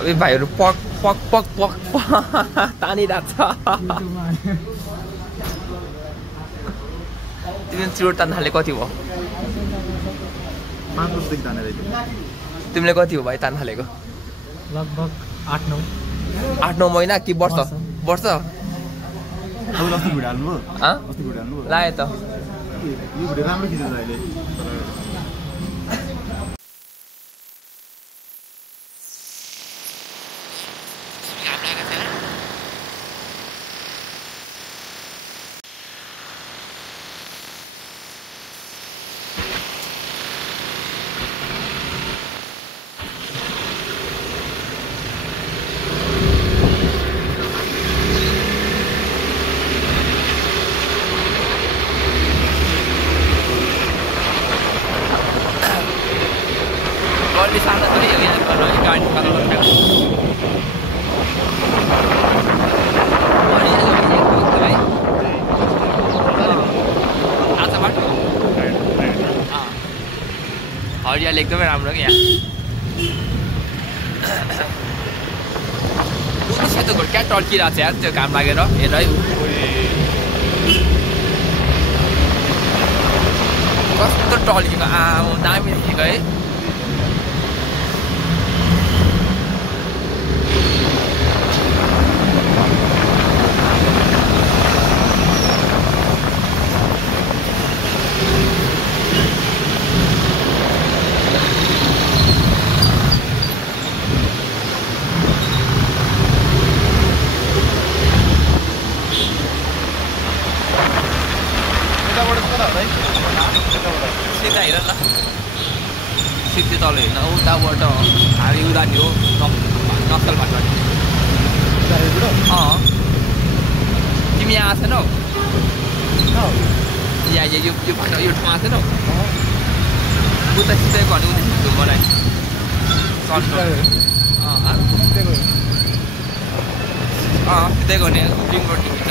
अबे भाइहरु पक पक पक पक तानिरहेछ तिमीले चुरोट तान्न थाले कति भयो 5 वर्षदेखि तानेर तिमीले कति हो भाइ तान्न थालेको लगभग 8-9 महिना कि वर्ष वर्ष अस्ति भिडियो हाल्नु भयो अस्ति भिडियो हाल्नु भयो लाए त यो भिडियो राम्रो खिचेछ अहिले हरियाली एकदमै राम्रो क्या सेतो घोड क्या टल्किरहेको छ यार त्यो घाम लागेर हेर है कस्तो टल्किएको दामी देखेको है सिधा हेर न सिधै तल हेर्न उताबाट हामी उदानी हो नक्सलबाट तिमी यहाँ आएको छैनौ यहाँ यो ठाउँ आएको छैनौ उता सिधै भन्यो उता मलाई सिधै गर्ने रिङबाट टिपिन्छ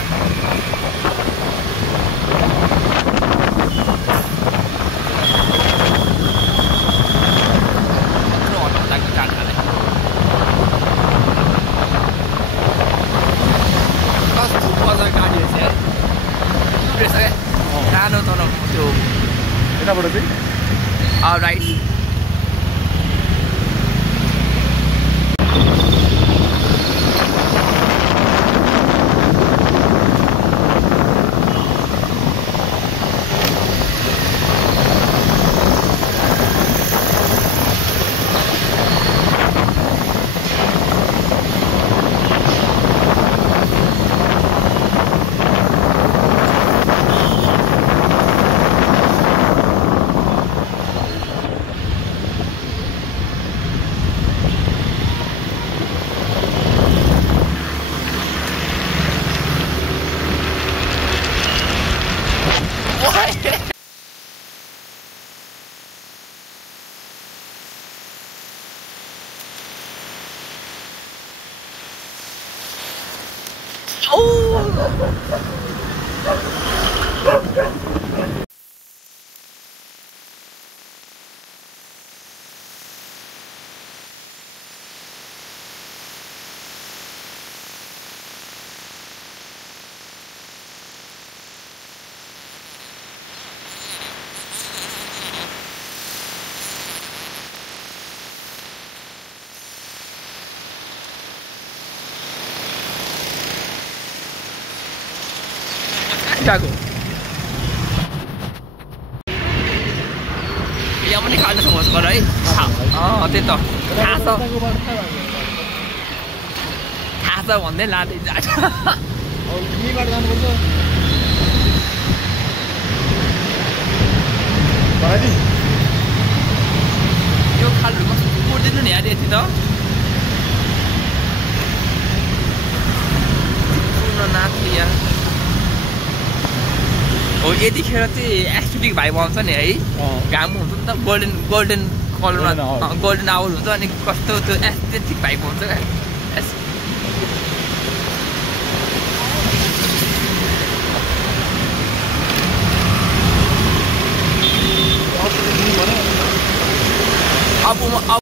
यताबाट चाहिँ राइट Chicago. यहाँ पनि खानु छ होस् है त्यही त थाहा छ भन्दै लाँदै जान्छ यो खालहरू कस्तो पुर्दिनु नि यार यति त पूर्णनाथ यहाँ हो यतिखेर चाहिँ एस्थेटिक भाइब आउँछ नि है घाम हुन्छ नि त गोल्डन कलरमा गोल्डन आवर हुन्छ अनि कस्तो त्यो एस्थेटिक भाइब हुन्छ क्या अब